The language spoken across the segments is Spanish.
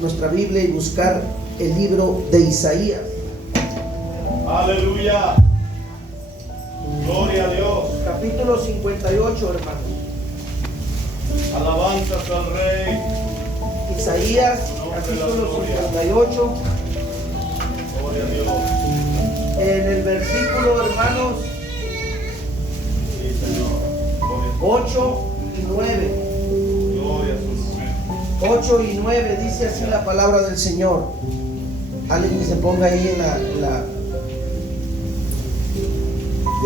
nuestra Biblia y buscar el libro de Isaías. Aleluya. Gloria a Dios. Capítulo 58, hermanos. Alabanzas al Rey. Isaías, capítulo 58. Gloria a Dios. En el versículo, hermanos, Sí, Señor. Gloria, 8 y 9. gloria a su nombre. 8 y 9 dice así la palabra del Señor. Alguien que se ponga ahí en la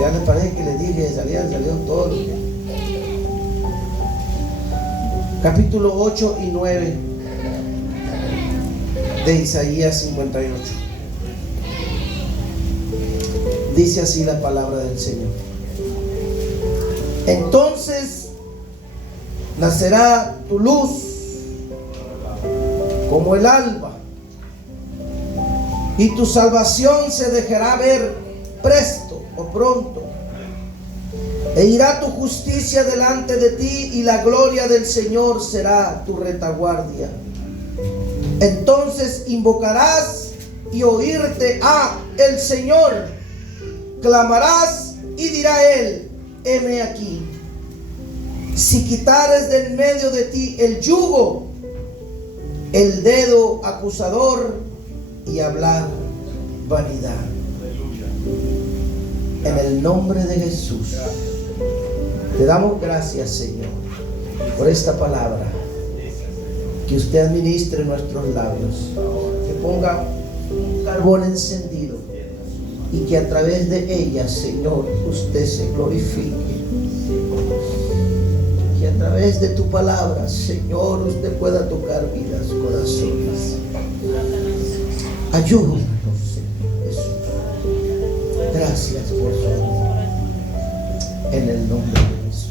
ya le parece que le dije, salió todo. Capítulo 8 y 9 de Isaías 58. Dice así la palabra del Señor. Entonces nacerá tu luz como el alba, y tu salvación se dejará ver presto o pronto, e irá tu justicia delante de ti, y la gloria del Señor será tu retaguardia. Entonces invocarás y oírte el Señor, clamarás y dirá él: heme aquí. Si quitares de en medio de ti el yugo, el dedo acusador, y hablar vanidad. En el nombre de Jesús te damos gracias, Señor, por esta palabra. Que usted administre nuestros labios, que ponga un carbón encendido, y que a través de ella, Señor, usted se glorifique. Que a través de tu palabra, Señor, usted pueda tocar vidas, corazones. Ayúdanos, Señor Jesús. Gracias por su amor. En el nombre de Jesús.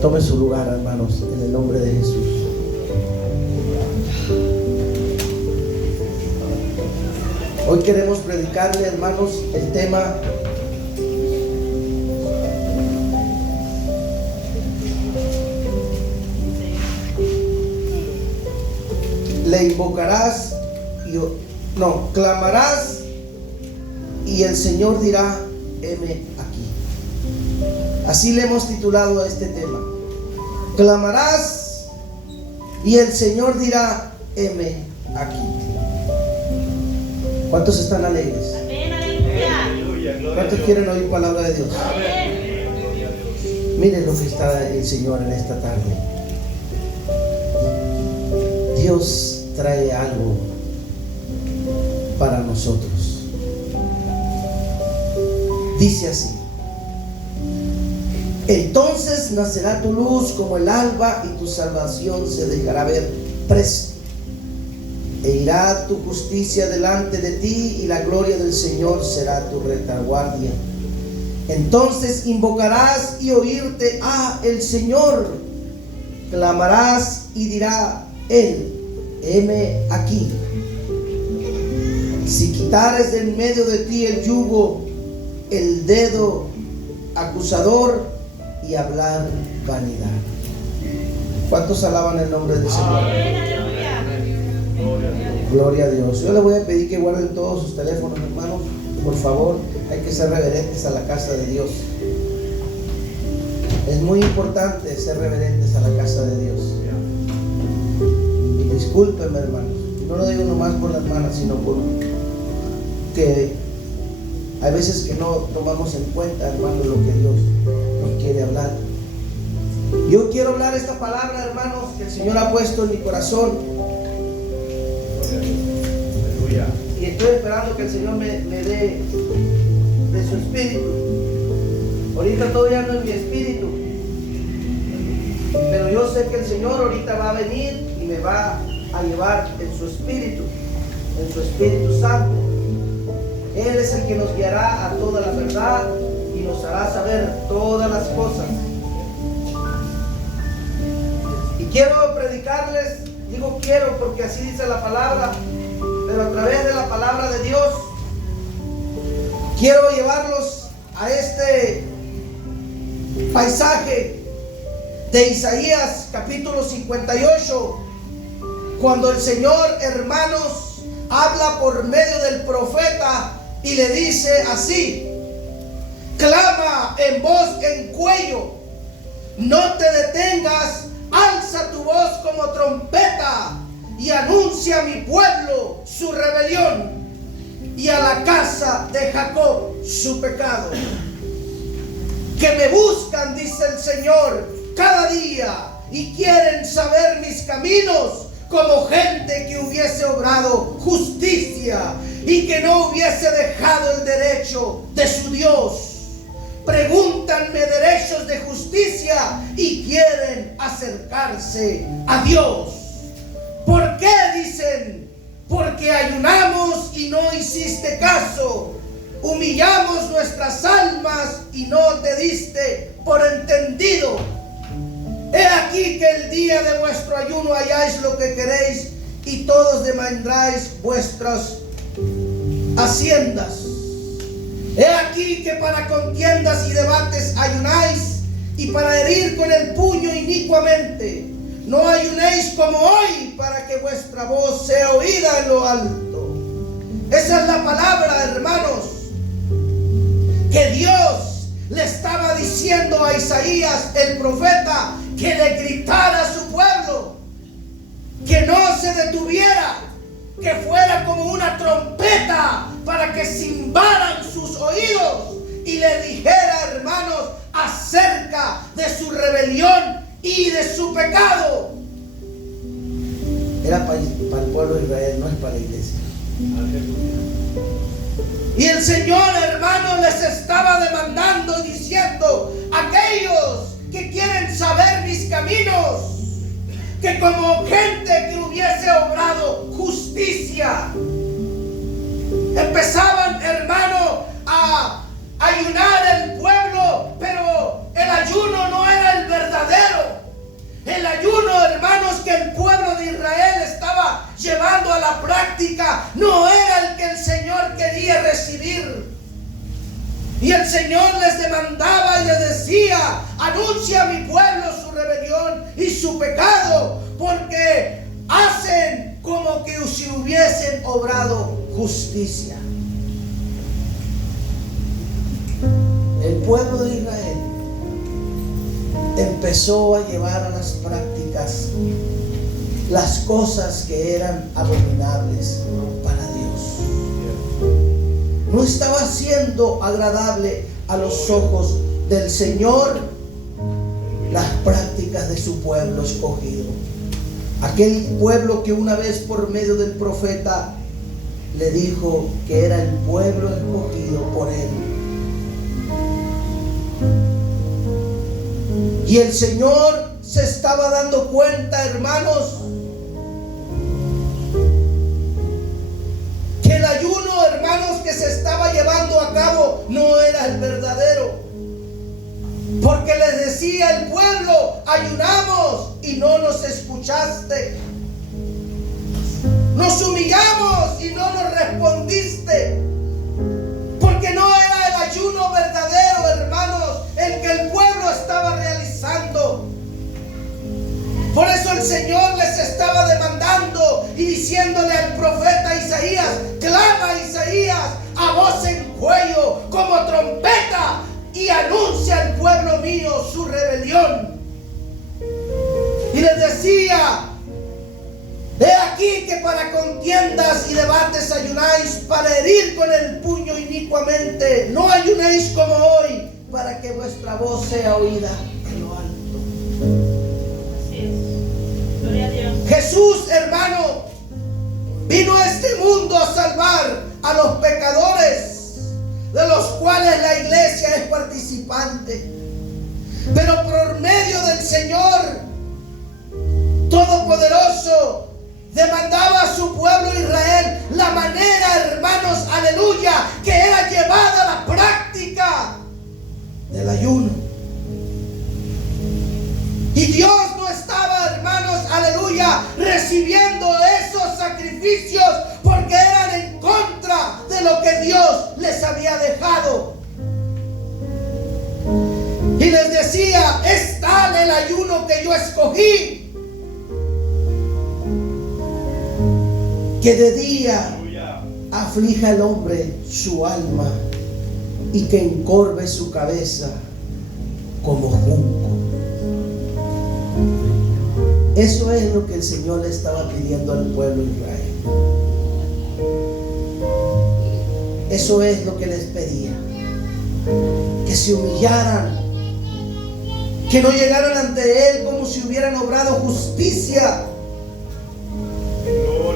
Tome su lugar, hermanos, en el nombre de Jesús. Hoy queremos predicarle, hermanos, el tema le invocarás clamarás y el Señor dirá: heme aquí. Así le hemos titulado a este tema. Clamarás y el Señor dirá: heme aquí. ¿Cuántos están alegres? Amén, aleluya. ¿Cuántos quieren oír palabra de Dios? Miren lo que está el Señor en esta tarde. Dios trae algo para nosotros. Dice así: entonces nacerá tu luz como el alba, y tu salvación se dejará ver presto, e irá tu justicia delante de ti, y la gloria del Señor será tu retaguardia. Entonces invocarás y oírte el Señor, clamarás y dirá él: heme aquí. Si quitares de en medio de ti el yugo, el dedo acusador, y hablar vanidad. ¿Cuántos alaban el nombre del Señor? Gloria a Dios. Yo les voy a pedir que guarden todos sus teléfonos, hermanos. Por favor, hay que ser reverentes a la casa de Dios. Es muy importante ser reverentes a la casa de Dios. Y discúlpenme, hermanos, no lo digo nomás por la hermana, sino por que hay veces que no tomamos en cuenta, hermanos, lo que Dios nos quiere hablar. Yo quiero hablar esta palabra, hermanos, que el Señor ha puesto en mi corazón. Aleluya. Y estoy esperando que el Señor me dé de su espíritu. Ahorita todavía no es mi espíritu, pero yo sé que el Señor ahorita va a venir y me va a llevar en su espíritu Santo. Él es el que nos guiará a toda la verdad y nos hará saber todas las cosas. Y quiero predicarles, digo quiero porque así dice la palabra, pero a través de la palabra de Dios quiero llevarlos a este paisaje de Isaías capítulo 58, cuando el Señor, hermanos, habla por medio del profeta y le dice así: clama en voz en cuello, no te detengas, alza tu voz como trompeta y anuncia a mi pueblo su rebelión y a la casa de Jacob su pecado. Que me buscan, dice el Señor, cada día y quieren saber mis caminos, como gente que hubiese obrado justicia y que no hubiese dejado el derecho de su Dios. Pregúntanme derechos de justicia y quieren acercarse a Dios. ¿Por qué? Dicen, porque ayunamos y no hiciste caso, humillamos nuestras almas y no te diste por entendido. He aquí que el día de vuestro ayuno halláis lo que queréis y todos demandráis vuestras haciendas. He aquí que para contiendas y debates ayunáis y para herir con el puño inicuamente. No ayunéis como hoy para que vuestra voz sea oída en lo alto. Esa es la palabra, hermanos, que Dios le estaba diciendo a Isaías el profeta, que le gritara a su pueblo, que no se detuviera, que fuera como una trompeta para que zimbaran sus oídos y le dijera, hermanos, acerca de su rebelión y de su pecado. Era para el pueblo de Israel, no es para la iglesia. Y el Señor, hermanos, les estaba demandando y diciendo: aquellos que quieren saber mis caminos, que como gente que hubiese obrado justicia, empezaban, hermano, a ayunar el pueblo, pero el ayuno no era el verdadero. El ayuno, hermanos, que el pueblo de Israel estaba llevando a la práctica no era el que el Señor quería recibir. Y el Señor les demandaba y les decía: anuncia a mi pueblo su rebelión y su pecado, porque hacen como que si hubiesen obrado justicia. El pueblo de Israel empezó a llevar a las prácticas las cosas que eran abominables para Dios. No estaba siendo agradable a los ojos del Señor las prácticas de su pueblo escogido. Aquel pueblo que una vez por medio del profeta le dijo que era el pueblo escogido por él. Y el Señor se estaba dando cuenta, hermanos, que el ayuno, hermanos, que se estaba llevando a cabo no era el verdadero. Porque les decía el pueblo: ayunamos y no nos escuchaste. Nos humillamos y no nos respondiste. Porque no era el ayuno verdadero, hermanos, el que el pueblo estaba realizando. Por eso el Señor les estaba demandando y diciéndole al profeta Isaías: clama, Isaías, a voz en cuello, como trompeta, y anuncia al pueblo mío su rebelión. Y les decía: he aquí que para contiendas y debates ayunáis, para herir con el puño inicuamente. No ayunéis como hoy, para que vuestra voz sea oída en lo alto. Así es. Gloria a Dios. Jesús, hermano, vino a este mundo a salvar a los pecadores, de los cuales la iglesia es participante. Pero por medio del Señor Todopoderoso demandaba a su pueblo Israel la manera, hermanos, aleluya, que era llevada a la práctica del ayuno. Y Dios no estaba, hermanos, aleluya, recibiendo esos sacrificios porque eran en contra de lo que Dios les había dejado. Y les decía: está tal el ayuno que yo escogí, que de día Aleluya. aflija el hombre su alma y que encorve su cabeza como junco. Eso es lo que el Señor le estaba pidiendo al pueblo de Israel. Eso es lo que les pedía. Que se humillaran, que no llegaran ante Él como si hubieran obrado justicia,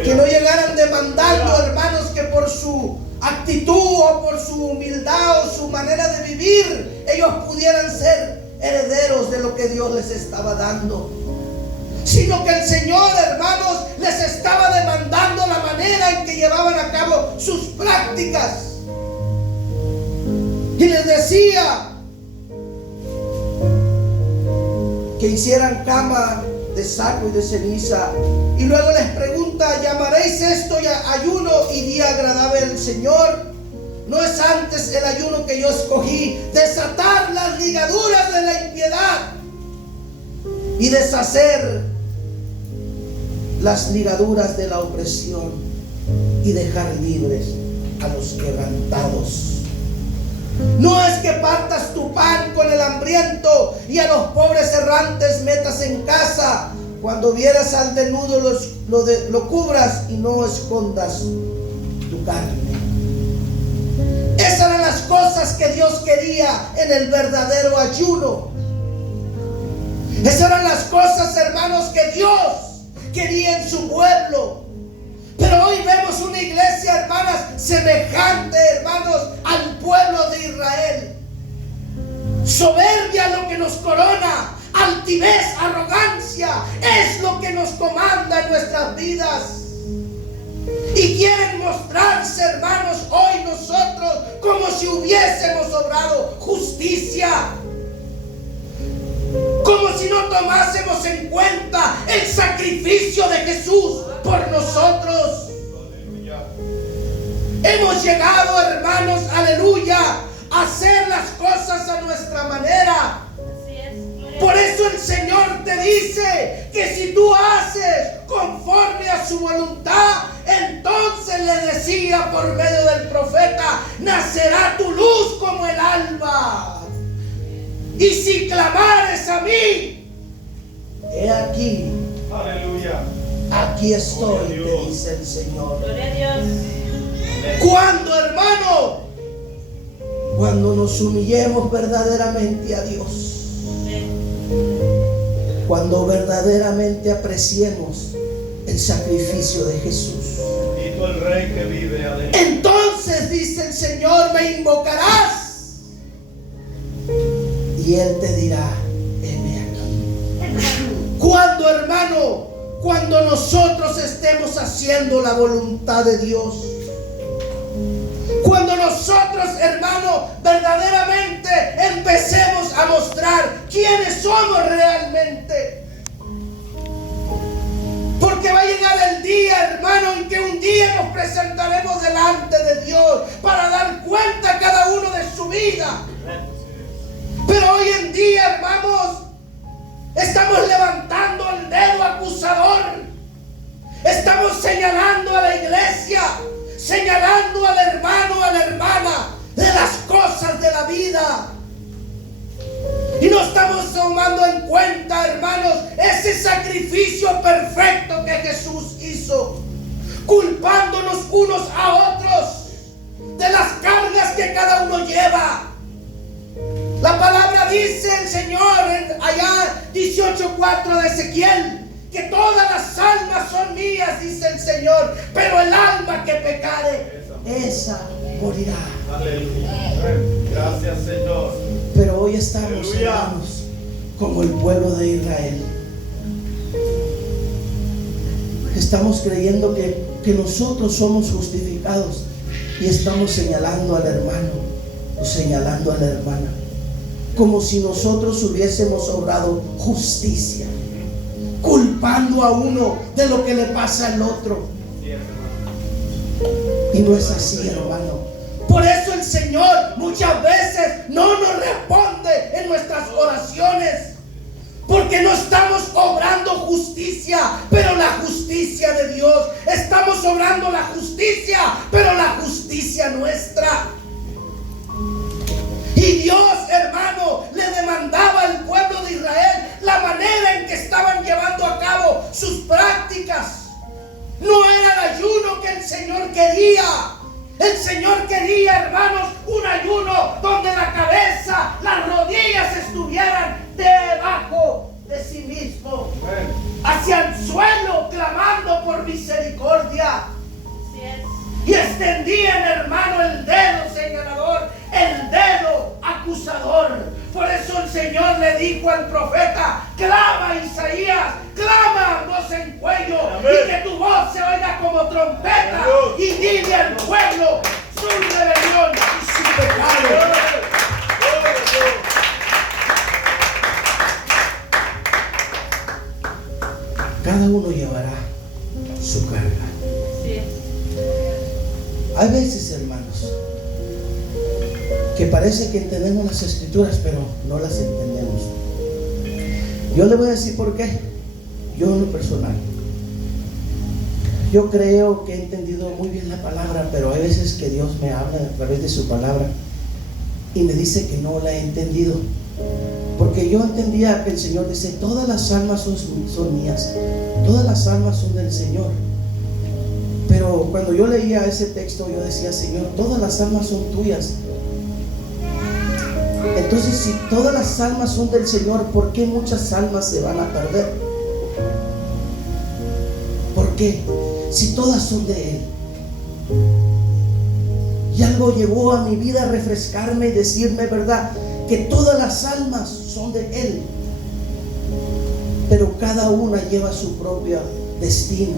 que no llegaran demandando, hermanos, que por su actitud o por su humildad o su manera de vivir ellos pudieran ser herederos de lo que Dios les estaba dando, sino que el Señor, hermanos, les estaba demandando la manera en que llevaban a cabo sus prácticas. Y les decía que hicieran cama de saco y de ceniza. Y luego les pregunta: ¿llamaréis esto ayuno y día agradable al Señor? ¿No es antes el ayuno que yo escogí, desatar las ligaduras de la impiedad y deshacer las ligaduras de la opresión y dejar libres a los quebrantados? No es que partas tu pan con el hambriento y a los pobres errantes metas en casa. Cuando vieras al desnudo lo cubras y no escondas tu carne. Esas eran las cosas que Dios quería en el verdadero ayuno. Esas eran las cosas, hermanos, que Dios quería en su pueblo. Pero hoy vemos una iglesia, hermanas, semejante, hermanos, al pueblo de Israel. Soberbia lo que nos corona, altivez, arrogancia es lo que nos comanda en nuestras vidas. Y quieren mostrarse, hermanos, hoy nosotros como si hubiésemos obrado justicia, como si no tomásemos en cuenta el sacrificio de Jesús por nosotros. Aleluya. Hemos llegado, hermanos, aleluya, a hacer las cosas a nuestra manera. Así es. Gloria Por a Dios. eso el Señor te dice que si tú haces conforme a su voluntad, entonces le decía por medio del profeta: nacerá tu luz como el alba. Y si clamares a mí, he aquí, Aleluya. aquí estoy, te dice el Señor. Gloria a Dios. ¿Cuándo, hermano? Cuando nos humillemos verdaderamente a Dios. Cuando verdaderamente apreciemos el sacrificio de Jesús. Bendito el Rey que vive. Aleluya. Entonces, dice el Señor, me invocarás y Él te dirá: heme aquí. ¿Cuándo, hermano? Cuando nosotros estemos haciendo la voluntad de Dios. Cuando nosotros, hermano, verdaderamente empecemos a mostrar quiénes somos realmente. Porque va a llegar el día, hermano, en que un día nos presentaremos delante de Dios para dar cuenta a cada uno de su vida. Pero hoy en día, hermanos, estamos levantando el dedo acusador. Estamos señalando a la iglesia, señalando al hermano, a la hermana de las cosas de la vida. Y no estamos tomando en cuenta, hermanos, ese sacrificio perfecto que Jesús hizo, culpándonos unos a otros de las cargas que cada uno lleva. La palabra dice el Señor en allá 18:4 de Ezequiel, que todas las almas son mías, dice el Señor, pero el alma que pecare, esa morirá. Aleluya. Gracias, Señor. Pero hoy estamos, Aleluya, hermanos, como el pueblo de Israel. Estamos creyendo que nosotros somos justificados y estamos señalando al hermano o señalando a la hermana, como si nosotros hubiésemos obrado justicia, culpando a uno de lo que le pasa al otro. Y no es así, hermano. Por eso el Señor muchas veces no nos responde en nuestras oraciones, Porque no estamos obrando justicia, pero la justicia de Dios. Estamos obrando la justicia, pero la justicia nuestra. Y Dios, hermano, le demandaba al pueblo de Israel la manera en que estaban llevando a cabo sus prácticas. No era el ayuno que el Señor quería. El Señor quería, hermanos, un ayuno donde la cabeza, las rodillas estuvieran debajo de sí mismo, hacia el suelo, clamando por misericordia. Así es. Y extendían, hermano, el dedo señalador, el dedo acusador. Por eso el Señor le dijo al profeta: clama, Isaías, clama, voz en cuello, y que tu voz se oiga como trompeta, y dile al pueblo su rebelión y su pecado. Cada uno llevará su carga. Así es. Hay veces, hermanos, que parece que entendemos las escrituras, pero no las entendemos. Yo le voy a decir por qué. Yo en lo personal, yo creo que he entendido muy bien la palabra, pero hay veces que Dios me habla a través de su palabra y me dice que no la he entendido. Porque yo entendía que el Señor dice: todas las almas son mías, todas las almas son del Señor. Pero cuando yo leía ese texto, yo decía: Señor, todas las almas son tuyas. Entonces, si todas las almas son del Señor, ¿por qué muchas almas se van a perder? ¿Por qué? Si todas son de Él. Y algo llegó a mi vida a refrescarme y decirme, ¿verdad?, que todas las almas son de Él, pero cada una lleva su propio destino.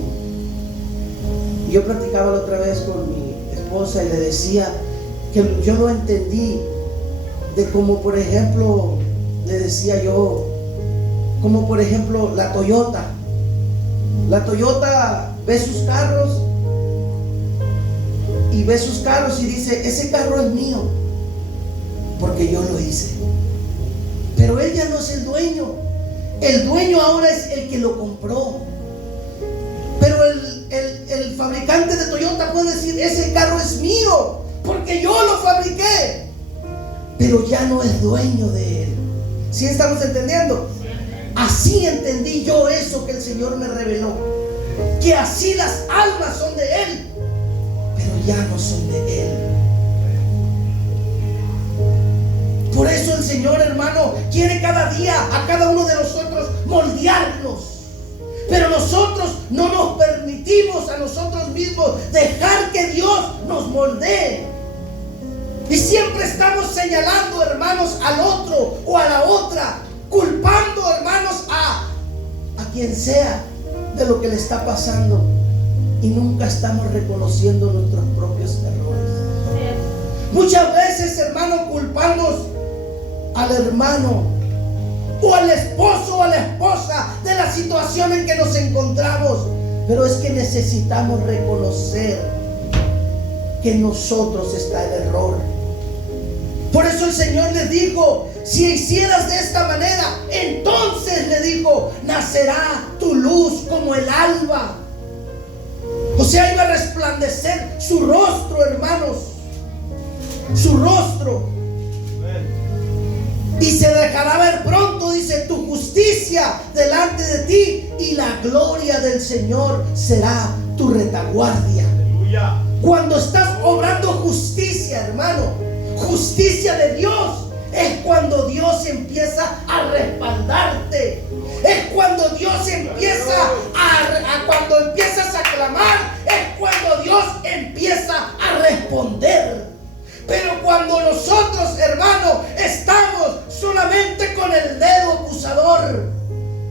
Y yo platicaba la otra vez con mi esposa y le decía que yo lo entendí de como, por ejemplo, le decía yo, como por ejemplo la Toyota. La Toyota ve sus carros y dice: ese carro es mío, porque yo lo hice. Pero él ya no es el dueño. El dueño ahora es el que lo compró. Pero el fabricante de Toyota puede decir: ese carro es mío, porque yo lo fabriqué. Pero ya no es dueño de él. ¿Sí estamos entendiendo? Así entendí yo eso que el Señor me reveló, que así las almas son de Él, pero ya no son de Él. Por eso el Señor, hermano, quiere cada día a cada uno de nosotros moldearnos. Pero nosotros no nos permitimos a nosotros mismos dejar que Dios nos moldee. Y siempre estamos señalando, hermanos, al otro o a la otra, culpando, hermanos, a quien sea de lo que le está pasando. Y nunca estamos reconociendo nuestros propios errores. Muchas veces, hermano, culpamos al hermano o al esposo o a la esposa de la situación en que nos encontramos. Pero es que necesitamos reconocer que en nosotros está el error. Por eso el Señor le dijo: si hicieras de esta manera, entonces, le dijo, nacerá tu luz como el alba. O sea, iba a resplandecer su rostro, hermanos, su rostro. Y se dejará ver pronto, dice, tu justicia delante de ti, y la gloria del Señor será tu retaguardia. Aleluya. Cuando estás obrando justicia, hermano, justicia de Dios, es cuando Dios empieza a respaldarte. Es cuando Dios empieza cuando empiezas a clamar, es cuando Dios empieza a responder. Pero cuando nosotros, hermano, estamos solamente con el dedo acusador,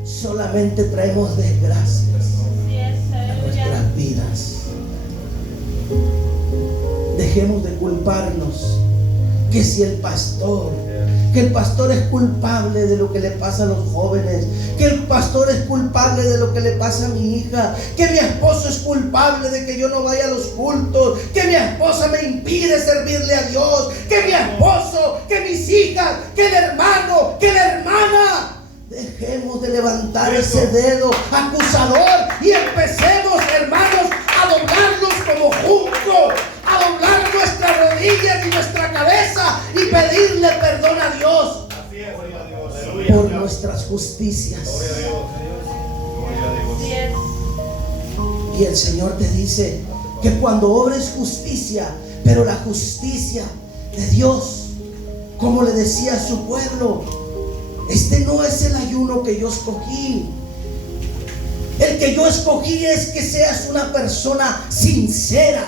solamente traemos desgracias a nuestras vidas. Dejemos de culparnos que si el pastor es culpable de lo que le pasa a los jóvenes, que el pastor es culpable de lo que le pasa a mi hija, que mi esposo es culpable de que yo no vaya a los cultos, que mi esposa me impide servirle a Dios, que mi esposo, que mis hijas, que el hermano, que la hermana. Dejemos de levantar ese dedo acusador y empecemos, hermanos, a doblarnos como junco, a doblar nuestras rodillas y nuestra cabeza y pedirle perdón a Dios Así es, gloria a Dios. Aleluya. por nuestras justicias. Gloria a Dios. Gloria a Dios. Así es. Y el Señor te dice que cuando obres justicia, pero la justicia de Dios, como le decía a su pueblo, este no es el ayuno que yo escogí. El que yo escogí es que seas una persona sincera,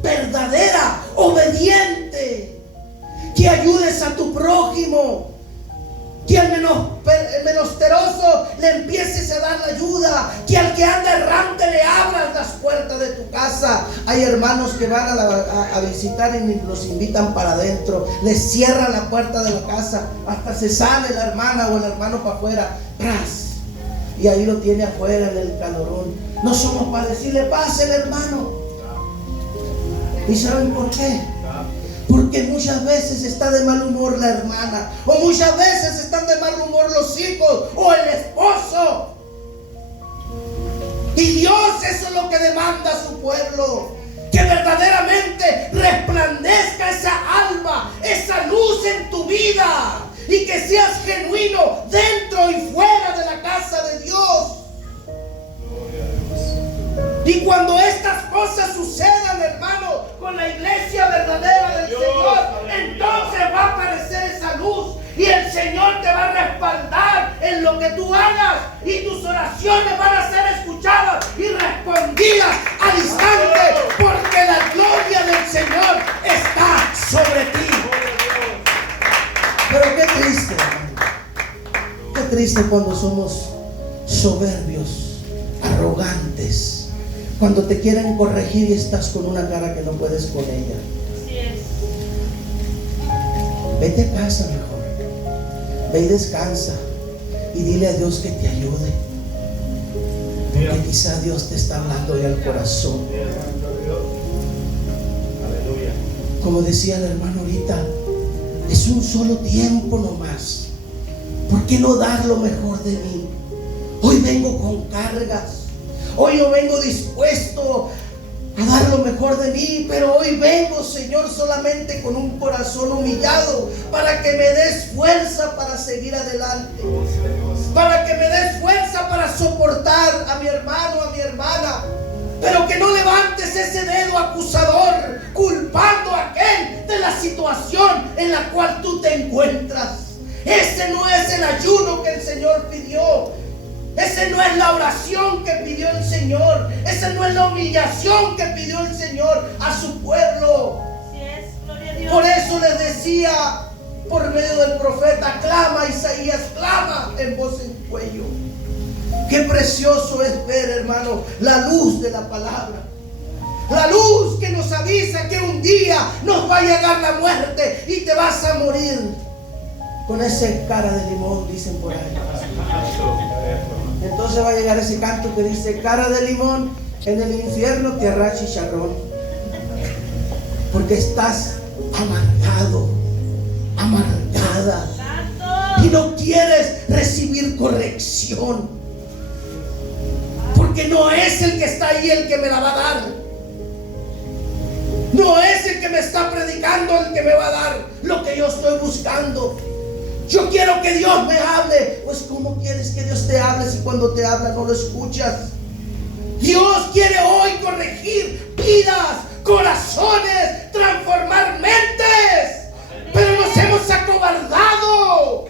verdadera, obediente, que ayudes a tu prójimo, que al menesteroso le empieces a dar la ayuda, que al que anda errante le abras las puertas de tu casa. Hay hermanos que van a visitar y los invitan para adentro, les cierran la puerta de la casa, hasta se sale la hermana o el hermano para afuera, ¡pras! Y ahí lo tiene afuera en el calorón. No somos para decirle pase el hermano. ¿Y saben por qué? Porque muchas veces está de mal humor la hermana, o muchas veces están de mal humor los hijos o el esposo. Y Dios, eso es lo que demanda a su pueblo, que verdaderamente resplandezca esa alma, esa luz en tu vida, y que seas genuino dentro y fuera de la casa de Dios. Y cuando estas cosas sucedan, hermano, con la iglesia verdadera del Señor, entonces va a aparecer esa luz y el Señor te va a respaldar en lo que tú hagas, y tus oraciones van a ser escuchadas y respondidas al instante, porque la gloria del Señor está sobre ti. Pero qué triste, hermano. Qué triste cuando somos soberbios, arrogantes. Cuando te quieren corregir y estás con una cara que no puedes con ella. Así es. Vete a casa mejor. Ve y descansa. Y dile a Dios que te ayude. Porque quizá Dios te está hablando ya al corazón. Aleluya. Como decía el hermano ahorita, es un solo tiempo nomás. ¿Por qué no dar lo mejor de mí? Hoy vengo con cargas. Hoy no vengo dispuesto a dar lo mejor de mí, pero hoy vengo, Señor, solamente con un corazón humillado, para que me des fuerza para seguir adelante, para que me des fuerza para soportar a mi hermano, a mi hermana, pero que no levantes ese dedo acusador culpando a aquel de la situación en la cual tú te encuentras. Ese no es el ayuno que el Señor pidió. Ese no es la oración que pidió el Señor. Esa no es la humillación que pidió el Señor a su pueblo. Así es, gloria a Dios. Por eso les decía por medio del profeta, clama Isaías, clama en voz en cuello. Qué precioso es ver, hermano, la luz de la palabra. La luz que nos avisa que un día nos va a llegar la muerte y te vas a morir con esa cara de limón, dicen por ahí. Entonces va a llegar ese canto que dice: cara de limón, en el infierno te hará chicharrón. Porque estás amargado, amargada, y no quieres recibir corrección. Porque no es el que está ahí el que me la va a dar. No es el que me está predicando el que me va a dar lo que yo estoy buscando. Yo quiero que Dios me hable. Pues ¿cómo quieres que Dios te hable si cuando te habla no lo escuchas? Dios quiere hoy corregir vidas, corazones, transformar mentes. Pero nos hemos acobardado,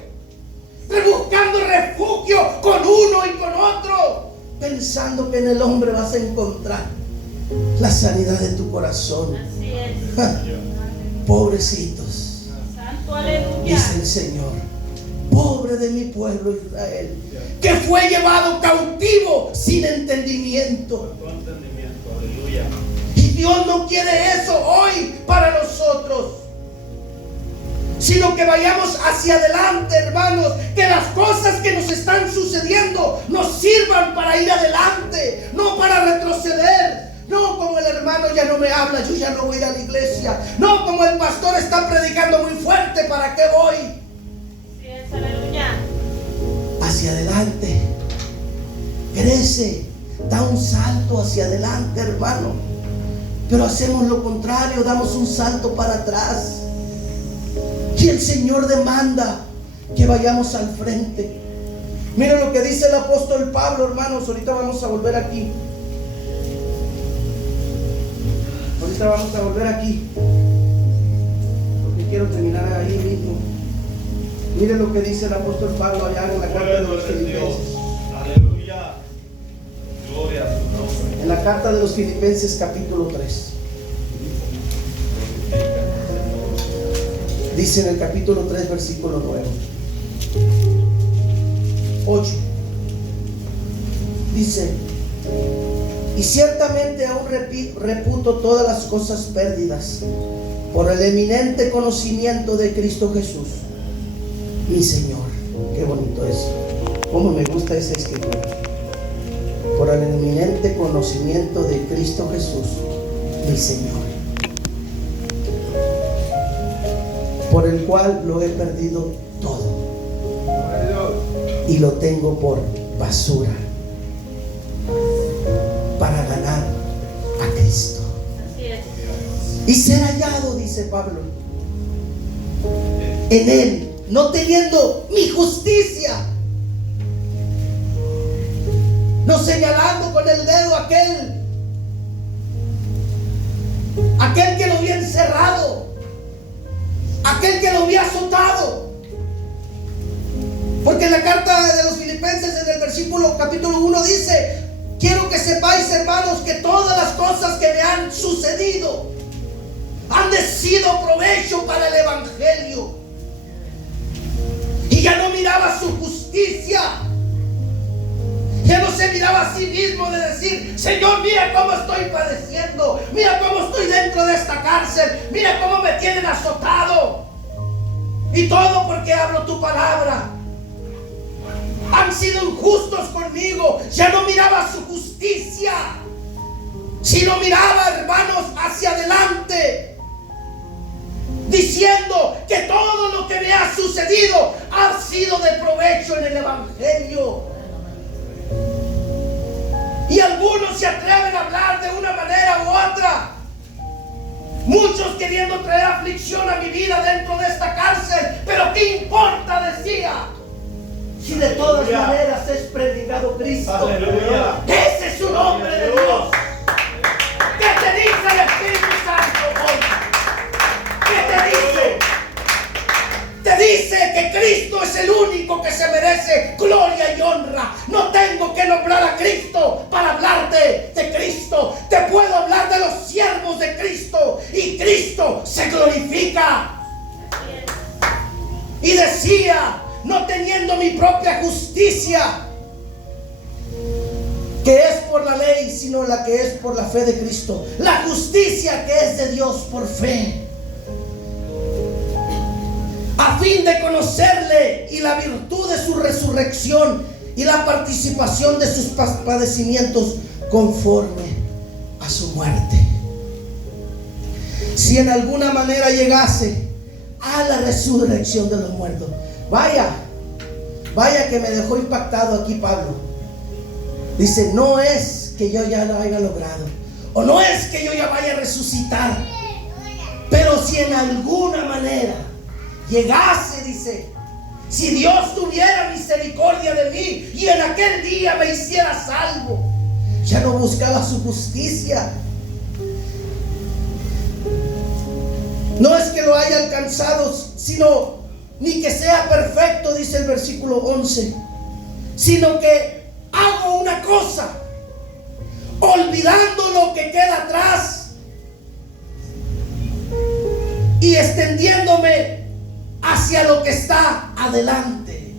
buscando refugio con uno y con otro, pensando que en el hombre vas a encontrar la sanidad de tu corazón. Así es. Pobrecitos, Santo, aleluya. dice el Señor. Pobre de mi pueblo Israel, que fue llevado cautivo sin entendimiento. Tu entendimiento, aleluya. Y Dios no quiere eso hoy para nosotros, sino que vayamos hacia adelante, hermanos. Que las cosas que nos están sucediendo nos sirvan para ir adelante, no para retroceder. No como el hermano ya no me habla, yo ya no voy a ir a la iglesia. No como el pastor está predicando muy fuerte, ¿para qué voy? Así es, aleluya. hacia adelante, crece, da un salto hacia adelante, hermano. Pero hacemos lo contrario, damos un salto para atrás. Y el Señor demanda que vayamos al frente. Miren lo que dice el apóstol Pablo, hermanos. Ahorita vamos a volver aquí. Porque quiero terminar ahí mismo. Miren lo que dice el apóstol Pablo allá en la carta de los Filipenses. Aleluya. Gloria a su nombre. En la carta de los Filipenses capítulo 3. Dice en el capítulo 3 versículo 9. 8. Dice: y ciertamente aún reputo todas las cosas perdidas por el eminente conocimiento de Cristo Jesús, mi Señor. Qué bonito es. Cómo me gusta esa escritura. Por el eminente conocimiento de Cristo Jesús, mi Señor, por el cual lo he perdido todo y lo tengo por basura para ganar a Cristo. Así es. Y ser hallado, dice Pablo, en Él, no teniendo mi justicia, no señalando con el dedo aquel que lo había encerrado, aquel que lo había azotado. Porque en la carta de los Filipenses, en el versículo capítulo 1 dice: quiero que sepáis, hermanos, que todas las cosas que me han sucedido han sido provecho para el evangelio. Y ya no miraba su justicia, ya no se miraba a sí mismo de decir: Señor, mira cómo estoy padeciendo, mira cómo estoy dentro de esta cárcel, mira cómo me tienen azotado, y todo porque hablo tu palabra. Han sido injustos conmigo. Ya no miraba su justicia, sino miraba, hermanos, hacia adelante, diciendo que todo lo que me ha sucedido ha sido de provecho en el evangelio. Y algunos se atreven a hablar de una manera u otra, muchos queriendo traer aflicción a mi vida dentro de esta cárcel. Pero ¿qué importa? Decía, si de todas maneras es predicado Cristo. Aleluya. Ese es su nombre de Dios. ¿Qué te dice el Espíritu Santo hoy? ¿Qué te dice? Te dice que Cristo es el único que se merece gloria y honra. No tengo que nombrar a Cristo para hablarte de Cristo. Te puedo hablar de los siervos de Cristo, y Cristo se glorifica. Y decía: no teniendo mi propia justicia, que es por la ley, sino la que es por la fe de Cristo. La justicia que es de Dios por fe, a fin de conocerle y la virtud de su resurrección y la participación de sus padecimientos conforme a su muerte, si en alguna manera llegase a la resurrección de los muertos. Vaya que me dejó impactado aquí Pablo. Dice: no es que yo ya lo haya logrado, o no es que yo ya vaya a resucitar, pero si en alguna manera llegase, dice, si Dios tuviera misericordia de mí y en aquel día me hiciera salvo. Ya no buscaba su justicia, no es que lo haya alcanzado, sino ni que sea perfecto, dice el versículo 11, sino que hago una cosa, olvidando lo que queda atrás y extendiéndome hacia lo que está adelante.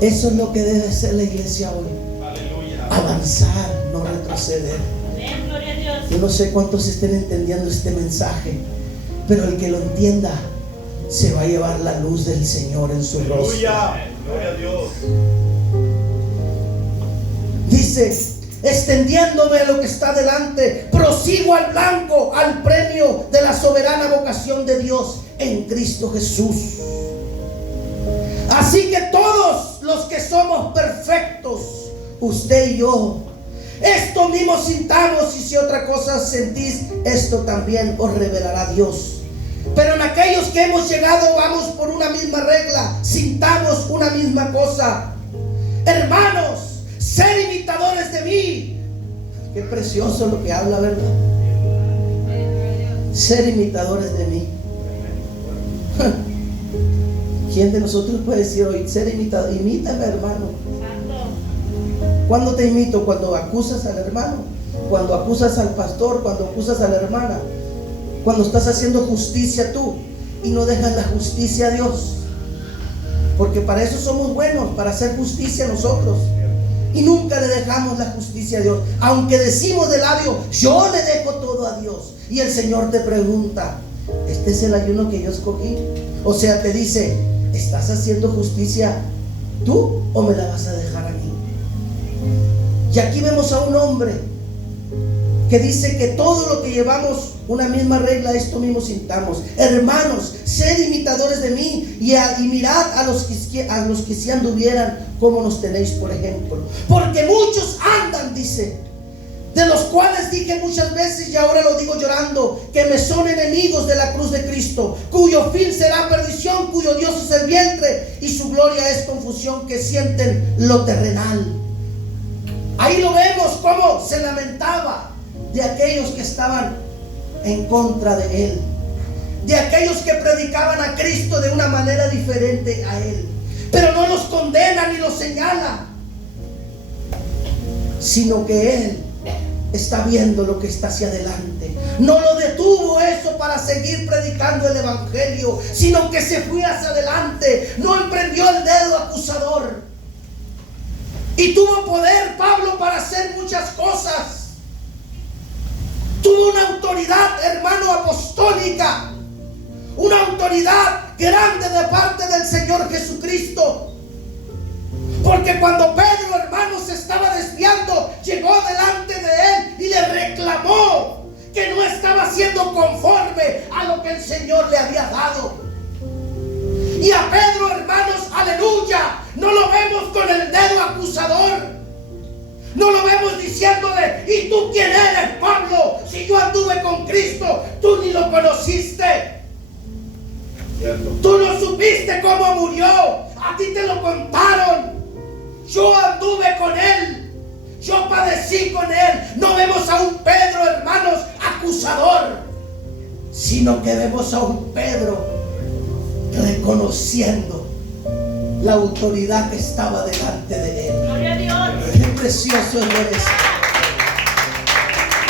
Eso es lo que debe ser la iglesia hoy. Aleluya. Avanzar, no retroceder. Amén, gloria a Dios. Yo no sé cuántos estén entendiendo este mensaje, pero el que lo entienda se va a llevar la luz del Señor en su rostro. Aleluya. Gloria a Dios. Dice: extendiéndome a lo que está delante, prosigo al blanco, al premio de la soberana vocación de Dios en Cristo Jesús. Así que todos los que somos perfectos, usted y yo. Esto mismo sintamos, y si otra cosa sentís, esto también os revelará Dios. Pero en aquellos que hemos llegado, vamos por una misma regla, sintamos una misma cosa. Hermanos, ser imitadores de mí. Qué precioso lo que habla, ¿verdad? Ser imitadores de mí. ¿Quién de nosotros puede decir hoy, ser imitador? Imítame, hermano. ¿Cuándo te imito? Cuando acusas al hermano, cuando acusas al pastor, cuando acusas a la hermana, cuando estás haciendo justicia tú y no dejas la justicia a Dios. Porque para eso somos buenos, para hacer justicia nosotros. Y nunca le dejamos la justicia a Dios. Aunque decimos de labio, yo le dejo todo a Dios. Y el Señor te pregunta, ¿este es el ayuno que yo escogí? O sea, te dice, ¿estás haciendo justicia tú o me la vas a dejar a mí? Y aquí vemos a un hombre que dice que todo lo que llevamos una misma regla, esto mismo sintamos. Hermanos, sed imitadores de mí y mirad a los que si anduvieran como nos tenéis por ejemplo. Porque muchos andan, dice, de los cuales dije muchas veces y ahora lo digo llorando, que me son enemigos de la cruz de Cristo, cuyo fin será perdición, cuyo Dios es el vientre y su gloria es confusión, que sienten lo terrenal. Ahí lo vemos cómo se lamentaba de aquellos que estaban en contra de él, de aquellos que predicaban a Cristo de una manera diferente a él. Pero no los condena ni los señala, sino que él está viendo lo que está hacia adelante. No lo detuvo eso para seguir predicando el evangelio, sino que se fue hacia adelante. No emprendió el dedo acusador. Y tuvo poder Pablo para hacer muchas cosas. Tuvo una autoridad, hermano, apostólica, una autoridad grande de parte del Señor Jesucristo. Porque cuando Pedro, hermano, se estaba desviando, llegó delante de él y le reclamó que no estaba siendo conforme a lo que el Señor le había dado. Y a Pedro, hermanos, aleluya, no lo vemos con el dedo acusador. No lo vemos diciéndole, ¿y tú quién eres, Pablo? Si yo anduve con Cristo, tú ni lo conociste. Tú no supiste cómo murió. A ti te lo contaron. Yo anduve con él. Yo padecí con él. No vemos a un Pedro, hermanos, acusador, sino que vemos a un Pedro reconociendo la autoridad que estaba delante de él. Gloria a Dios. Qué precioso es.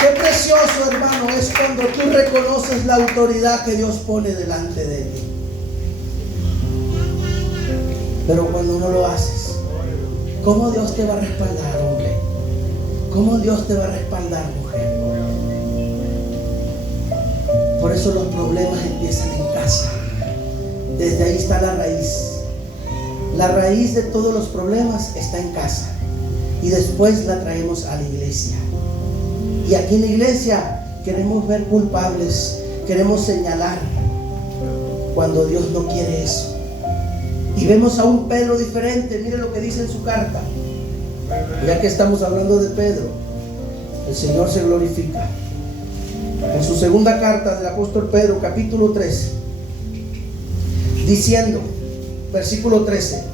Qué precioso, hermano, es cuando tú reconoces la autoridad que Dios pone delante de ti. Pero cuando no lo haces, ¿cómo Dios te va a respaldar, hombre? ¿Cómo Dios te va a respaldar, mujer? Por eso los problemas empiezan en casa. Desde ahí está la raíz. La raíz de todos los problemas está en casa. Y después la traemos a la iglesia. Y aquí en la iglesia queremos ver culpables, queremos señalar, cuando Dios no quiere eso. Y vemos a un Pedro diferente. Mire lo que dice en su carta. Ya que estamos hablando de Pedro, el Señor se glorifica. En su segunda carta del apóstol Pedro, capítulo 3, diciendo, versículo 13: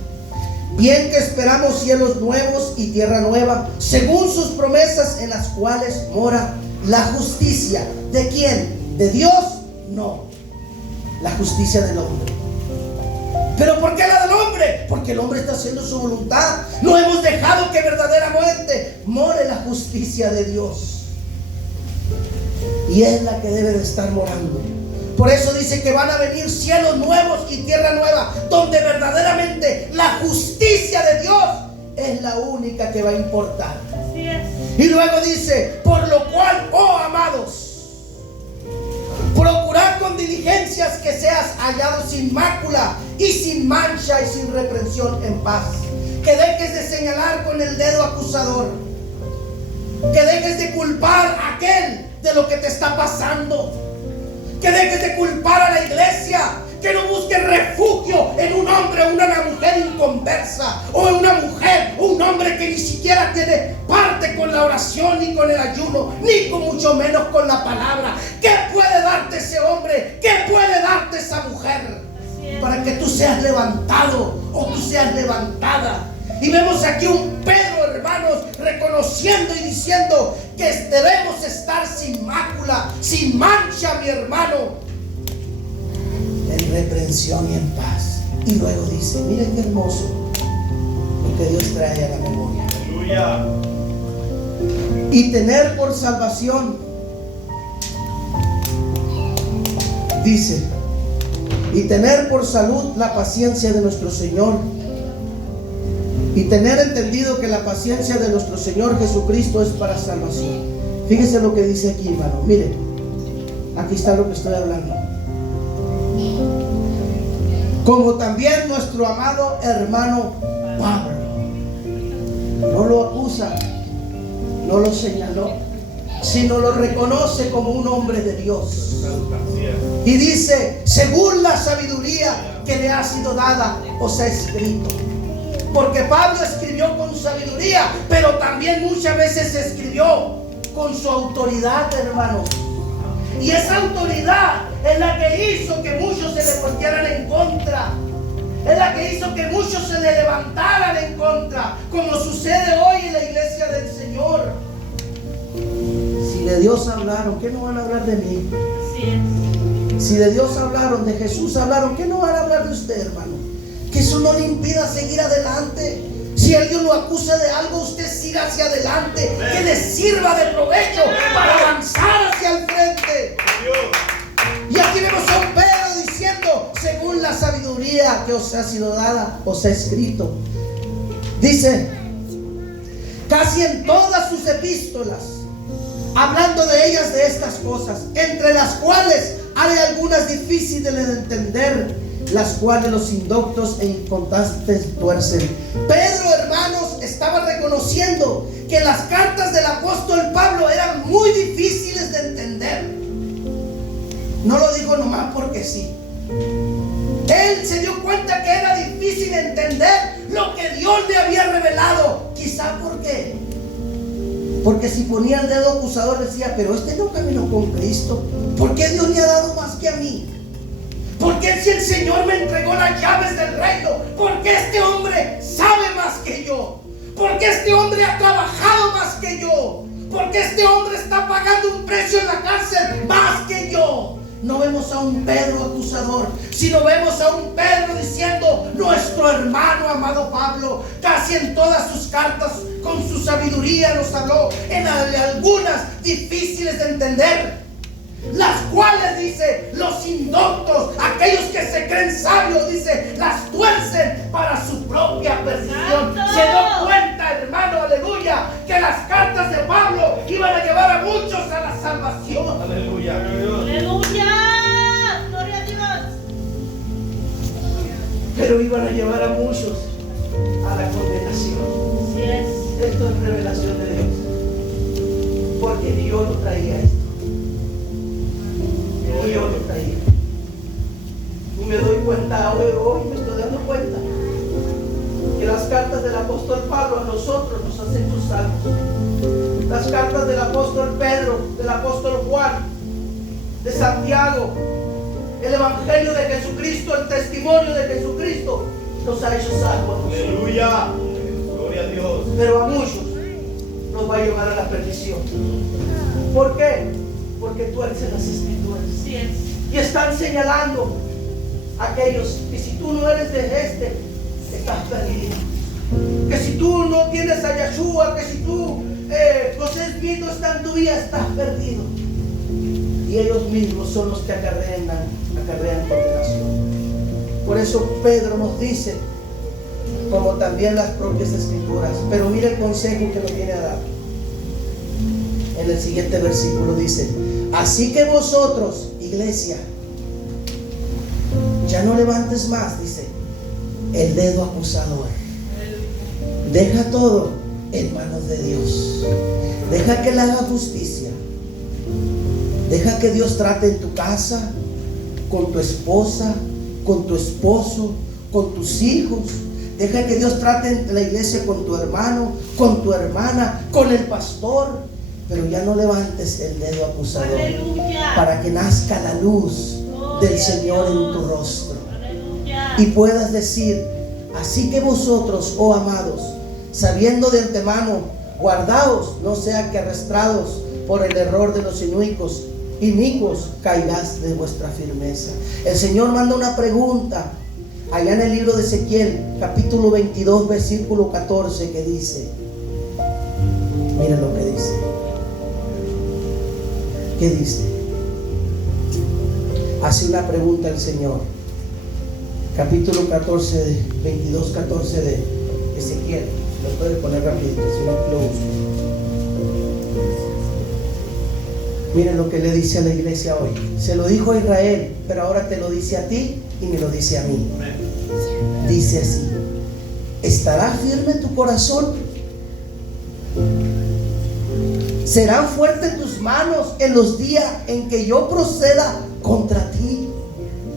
bien que esperamos cielos nuevos y tierra nueva, según sus promesas, en las cuales mora la justicia. ¿De quién? ¿De Dios? No, la justicia del hombre. ¿Pero por qué la del hombre? Porque el hombre está haciendo su voluntad. No hemos dejado que verdaderamente more la justicia de Dios, y es la que debe de estar morando. Por eso dice que van a venir cielos nuevos y tierra nueva, donde verdaderamente la justicia de Dios es la única que va a importar. Así es. Y luego dice, por lo cual, oh amados, procurad con diligencias que seas hallado sin mácula y sin mancha y sin reprensión, en paz. Que dejes de señalar con el dedo acusador, que dejes de culpar a aquel de lo que te está pasando, que dejes de culpar a la iglesia, que no busques refugio en un hombre o una mujer inconversa, o en una mujer o un hombre que ni siquiera tiene parte con la oración, ni con el ayuno, ni con mucho menos con la palabra. ¿Qué puede darte ese hombre? ¿Qué puede darte esa mujer? Para que tú seas levantado o tú seas levantada. Y vemos aquí un Pedro, hermanos, reconociendo y diciendo que debemos estar sin mácula, sin mancha, mi hermano, en reprensión y en paz. Y luego dice, miren qué hermoso lo que Dios trae a la memoria. Aleluya. Y tener por salvación, dice, y tener por salud la paciencia de nuestro Señor, y tener entendido que la paciencia de nuestro Señor Jesucristo es para salvación. Fíjese lo que dice aquí, hermano. Mire, aquí está lo que estoy hablando. Como también nuestro amado hermano Pablo. No lo acusa, no lo señaló, sino lo reconoce como un hombre de Dios. Y dice, según la sabiduría que le ha sido dada, os ha escrito. Porque Pablo escribió con sabiduría, pero también muchas veces escribió con su autoridad, hermanos. Y esa autoridad es la que hizo que muchos se le voltearan en contra. Es la que hizo que muchos se le levantaran en contra, como sucede hoy en la iglesia del Señor. Si de Dios hablaron, ¿qué no van a hablar de mí? Si de Dios hablaron, de Jesús hablaron, ¿qué no van a hablar de usted, hermano? Que eso no le impida seguir adelante. Si alguien lo acusa de algo, usted siga hacia adelante, que le sirva de provecho para avanzar hacia el frente. Y aquí vemos a un Pedro diciendo, según la sabiduría que os ha sido dada, os ha escrito. Dice, casi en todas sus epístolas, hablando de ellas, de estas cosas, entre las cuales hay algunas difíciles de entender, las cuales los indoctos e inconstantes tuercen. Pedro, hermanos, estaba reconociendo que las cartas del apóstol Pablo eran muy difíciles de entender. No lo dijo nomás porque sí. Él se dio cuenta que era difícil entender lo que Dios le había revelado. Quizá porque si ponía el dedo acusador decía, pero este no caminó con Cristo. ¿Por qué Dios le ha dado más que a mí? ¿Por qué si el Señor me entregó las llaves del reino? ¿Por qué este hombre sabe más que yo? ¿Por qué este hombre ha trabajado más que yo? ¿Por qué este hombre está pagando un precio en la cárcel más que yo? No vemos a un Pedro acusador, sino vemos a un Pedro diciendo, nuestro hermano amado Pablo, casi en todas sus cartas, con su sabiduría nos habló, en algunas difíciles de entender, las cuales, dice, los indoctos, aquellos que se creen sabios, dice, las tuercen para su propia perdición. Se dio cuenta, hermano, aleluya, que las cartas de Pablo iban a llevar a muchos a la salvación. Aleluya. Aleluya. Gloria a Dios. Pero iban a llevar a muchos a la condenación. Así es. Esto es revelación de Dios, porque ni yo lo traía esto. Yo lo traía. Y me doy cuenta hoy me estoy dando cuenta que las cartas del apóstol Pablo a nosotros nos hacen cruzarnos. Las cartas del apóstol Pedro, del apóstol Juan, de Santiago, el evangelio de Jesucristo, el testimonio de Jesucristo nos ha hecho salvos. Aleluya. Gloria a Dios. Pero a muchos nos va a llevar a la perdición. ¿Por qué? Porque tuercen las escrituras. Así es. Y están señalando a aquellos que si tú no eres de estás perdido. Que si tú no tienes a Yeshua, que si tú José Espíritu está en tu vida, estás perdido. Y ellos mismos son los que acarrean condenación. Por eso Pedro nos dice, como también las propias escrituras. Pero mire el consejo que nos viene a dar. En el siguiente versículo dice, así que vosotros, iglesia, ya no levantes más, dice, el dedo acusador. Deja todo en manos de Dios. Deja que Él haga justicia. Deja que Dios trate en tu casa, con tu esposa, con tu esposo, con tus hijos. Deja que Dios trate en la iglesia con tu hermano, con tu hermana, con el pastor. Pero ya no levantes el dedo acusador. Aleluya. Para que nazca la luz del Señor en tu rostro. Aleluya. Y puedas decir: así que vosotros, oh amados, sabiendo de antemano, guardaos, no sea que arrastrados por el error de los inicuos caigáis de vuestra firmeza. El Señor manda una pregunta allá en el libro de Ezequiel, capítulo 22, versículo 14, que dice, mira lo que dice. ¿Qué dice? Hace una pregunta el Señor. Capítulo 14, 22, 14 de Ezequiel. Lo puede poner rapidito, si no lo uso. Miren lo que le dice a la iglesia hoy. Se lo dijo a Israel, pero ahora te lo dice a ti y me lo dice a mí. Dice así: ¿estará firme tu corazón? ¿Serán fuertes tus manos en los días en que yo proceda contra ti?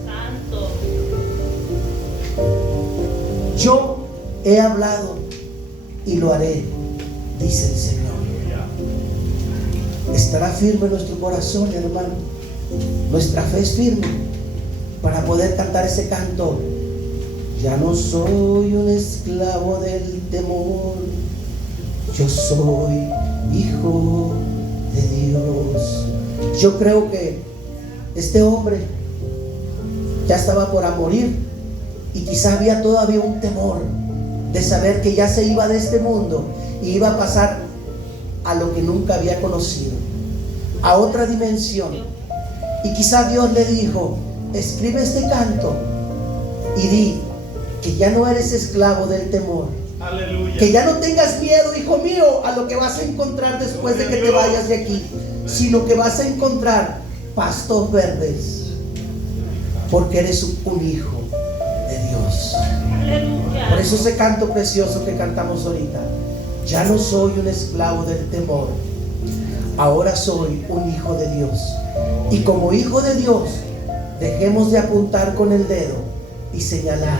Santo. Yo he hablado y lo haré, dice el Señor. ¿Estará firme nuestro corazón, hermano? Nuestra fe es firme para poder cantar ese canto. Ya no soy un esclavo del temor, yo soy hijo de Dios. Yo creo que este hombre ya estaba por morir y quizás había todavía un temor de saber que ya se iba de este mundo y iba a pasar a lo que nunca había conocido, a otra dimensión. Y quizás Dios le dijo: escribe este canto y di que ya no eres esclavo del temor. Aleluya. Que ya no tengas miedo, hijo mío, a lo que vas a encontrar después de que te vayas de aquí, sino que vas a encontrar pastos verdes, porque eres un hijo de Dios. Aleluya. Por eso ese canto precioso que cantamos ahorita: ya no soy un esclavo del temor, ahora soy un hijo de Dios. Y como hijo de Dios, dejemos de apuntar con el dedo y señalar,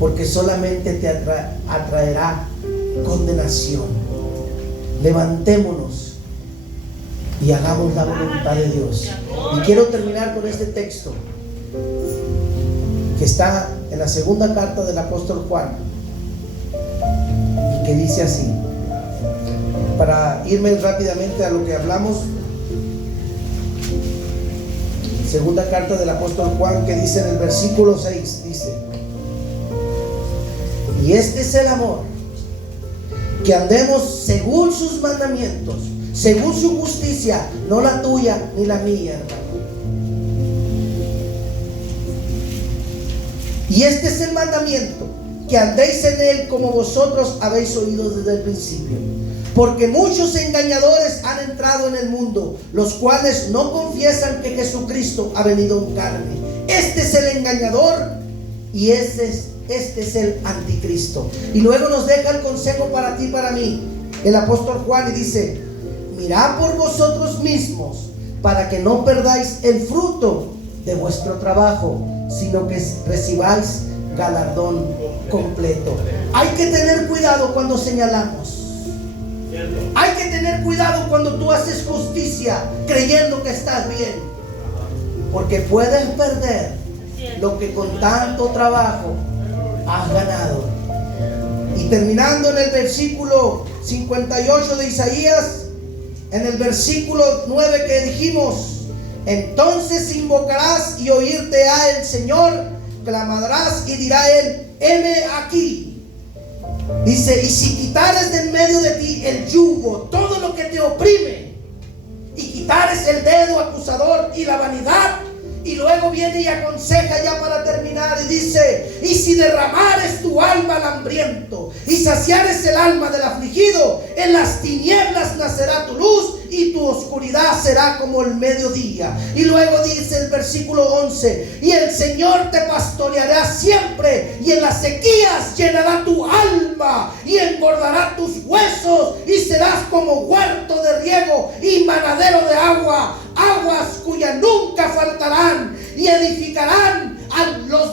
porque solamente te atraerá condenación. Levantémonos y hagamos la voluntad de Dios. Y quiero terminar con este texto que está en la segunda carta del apóstol Juan, y que dice así, para irme rápidamente a lo que hablamos. Segunda carta del apóstol Juan, que dice en el versículo 6, dice: y este es el amor, que andemos según sus mandamientos, según su justicia, no la tuya ni la mía, hermano. Y este es el mandamiento, que andéis en él como vosotros habéis oído desde el principio. Porque muchos engañadores han entrado en el mundo, los cuales no confiesan que Jesucristo ha venido en carne. Este es el engañador y este es el anticristo. Y luego nos deja el consejo para ti y para mí, el apóstol Juan, y dice: mirad por vosotros mismos, para que no perdáis el fruto de vuestro trabajo, sino que recibáis galardón completo. Hay que tener cuidado cuando señalamos. Hay que tener cuidado cuando tú haces justicia creyendo que estás bien, porque puedes perder lo que con tanto trabajo has ganado. Y terminando en el versículo 58 de Isaías, en el versículo 9 que dijimos: entonces invocarás y oírte a el Señor, clamarás y dirá él: heme aquí. Dice: y si quitares de en medio de ti el yugo, todo lo que te oprime, y quitares el dedo acusador y la vanidad. Y luego viene y aconseja ya para terminar y dice: y si derramares tu alma al hambriento y saciares el alma del afligido, en las tinieblas nacerá tu luz y tu oscuridad será como el mediodía. Y luego dice el versículo 11: y el Señor te pastoreará siempre, y en las sequías llenará tu alma y engordará tus huesos, y serás como huerto de riego y manadero de agua, aguas cuyas nunca faltarán, y edificarán a los